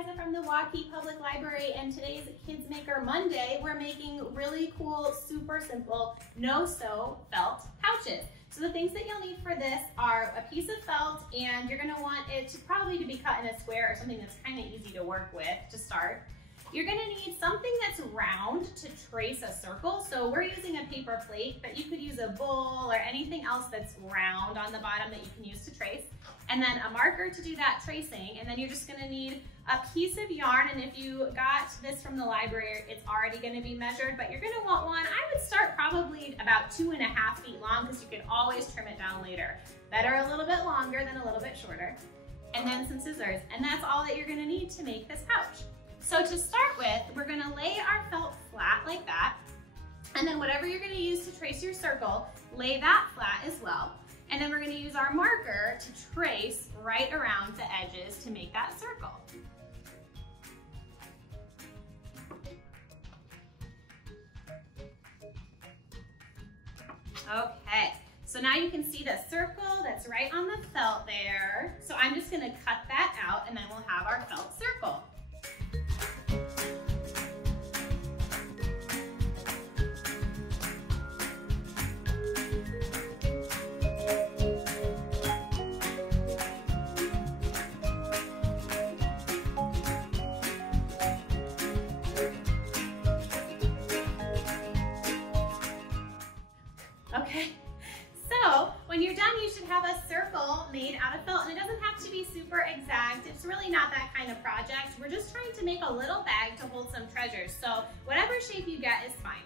Liza from the Waukee Public Library, and today's Kids Maker Monday. We're making really cool, super simple, no-sew felt pouches. So the things that you'll need for this are a piece of felt, and you're gonna want it to probably be cut in a square or something that's kind of easy to work with to start. You're gonna need something that's round to trace a circle. So we're using a paper plate, but you could use a bowl or anything else that's round on the bottom that you can use to trace. And then a marker to do that tracing. And then you're just gonna need a piece of yarn. And if you got this from the library, it's already gonna be measured, but you're gonna want one. I would start probably about 2.5 feet long because you can always trim it down later. Better a little bit longer than a little bit shorter. And then some scissors. And that's all that you're gonna need to make this pouch. So to start with, we're gonna lay our felt flat like that. And then whatever you're gonna use to trace your circle, lay that flat as well. And then we're gonna use our marker to trace right around the edges to make that circle. Okay, so now you can see the circle that's right on the felt there. So I'm just gonna cut that out and then we'll have our felt circle. Okay, so when you're done, you should have a circle made out of felt, and it doesn't have to be super exact. It's really not that kind of project. We're just trying to make a little bag to hold some treasures, so whatever shape you get is fine.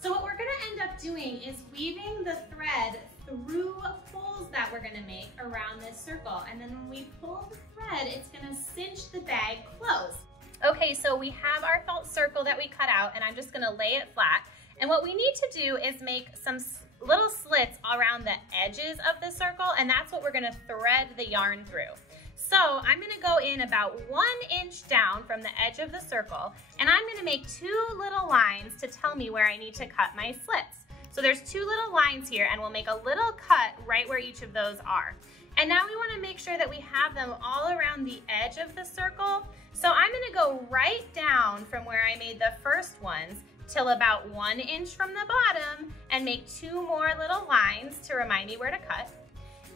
So what we're gonna end up doing is weaving the thread through holes that we're gonna make around this circle, and then when we pull the thread, it's gonna cinch the bag closed. Okay, so we have our felt circle that we cut out, and I'm just gonna lay it flat. And what we need to do is make some little slits around the edges of the circle, and that's what we're gonna thread the yarn through. So I'm gonna go in about 1 inch down from the edge of the circle, and I'm gonna make 2 little lines to tell me where I need to cut my slits. So there's 2 little lines here, and we'll make a little cut right where each of those are. And now we wanna make sure that we have them all around the edge of the circle. So I'm gonna go right down from where I made the first ones till about 1 inch from the bottom and make 2 more little lines to remind me where to cut.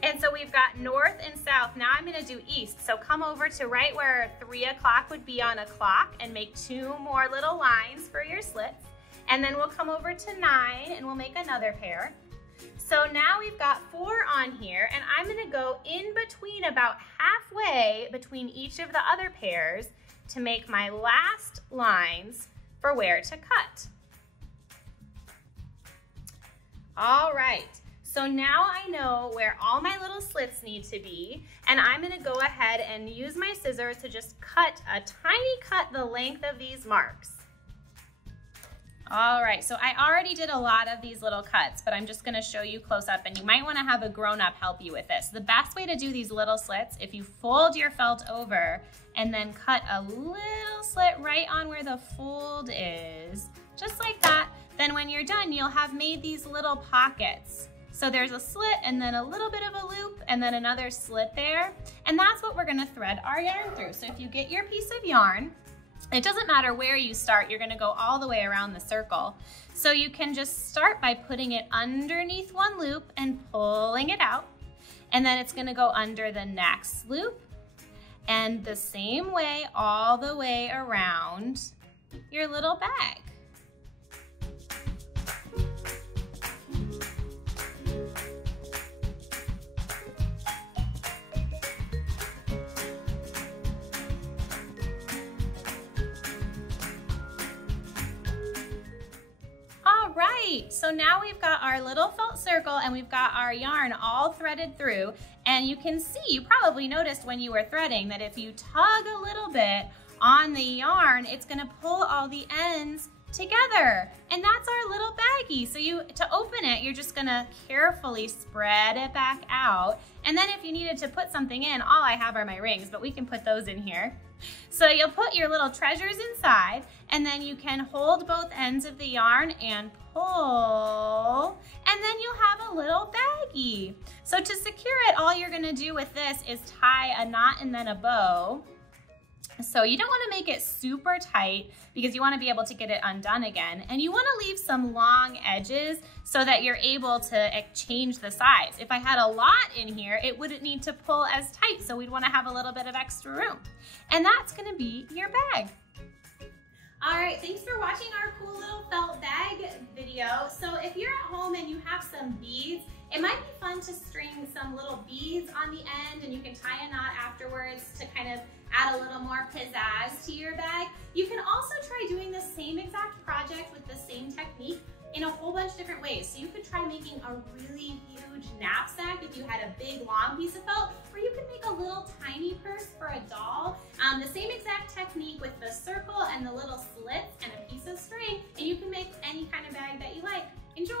And so we've got north and south. Now I'm gonna do east. So come over to right where 3 o'clock would be on a clock and make 2 more little lines for your slits. And then we'll come over to 9 and we'll make another pair. So now we've got 4 on here, and I'm gonna go in between about halfway between each of the other pairs to make my last lines for where to cut. All right, so now I know where all my little slits need to be, and I'm gonna go ahead and use my scissors to just cut a tiny cut the length of these marks. All right, so I already did a lot of these little cuts, but I'm just gonna show you close up, and you might wanna have a grown-up help you with this. The best way to do these little slits, if you fold your felt over and then cut a little slit right on where the fold is, just like that, then when you're done, you'll have made these little pockets. So there's a slit and then a little bit of a loop and then another slit there, and that's what we're gonna thread our yarn through. So if you get your piece of yarn, it doesn't matter where you start, you're gonna go all the way around the circle. So you can just start by putting it underneath one loop and pulling it out. And then it's gonna go under the next loop. And the same way all the way around your little bag. Right, so now we've got our little felt circle and we've got our yarn all threaded through, and you can see, you probably noticed when you were threading that if you tug a little bit on the yarn, it's gonna pull all the ends together, and that's our little baggie. So to open it, you're just gonna carefully spread it back out, and then if you needed to put something in, all I have are my rings, but we can put those in here. So you'll put your little treasures inside, and then you can hold both ends of the yarn and pull, and then you'll have a little baggie. So to secure it, all you're gonna do with this is tie a knot and then a bow So you don't want to make it super tight because you want to be able to get it undone again. And you want to leave some long edges so that you're able to change the size. If I had a lot in here, it wouldn't need to pull as tight, so we'd want to have a little bit of extra room. And that's going to be your bag. All right, thanks for watching our cool little felt bag video. So if you're at home and you have some beads, it might be fun to string some little beads on the end, and you can tie a knot afterwards to kind of add a little more pizzazz to your bag. You can also try doing the same exact project with the same technique in a whole bunch of different ways. So you could try making a really huge knapsack if you had a big long piece of felt, or you could make a little tiny purse for a doll. The same exact technique with the circle and the little slits and a piece of string, and you can make any kind of bag that you like. Enjoy!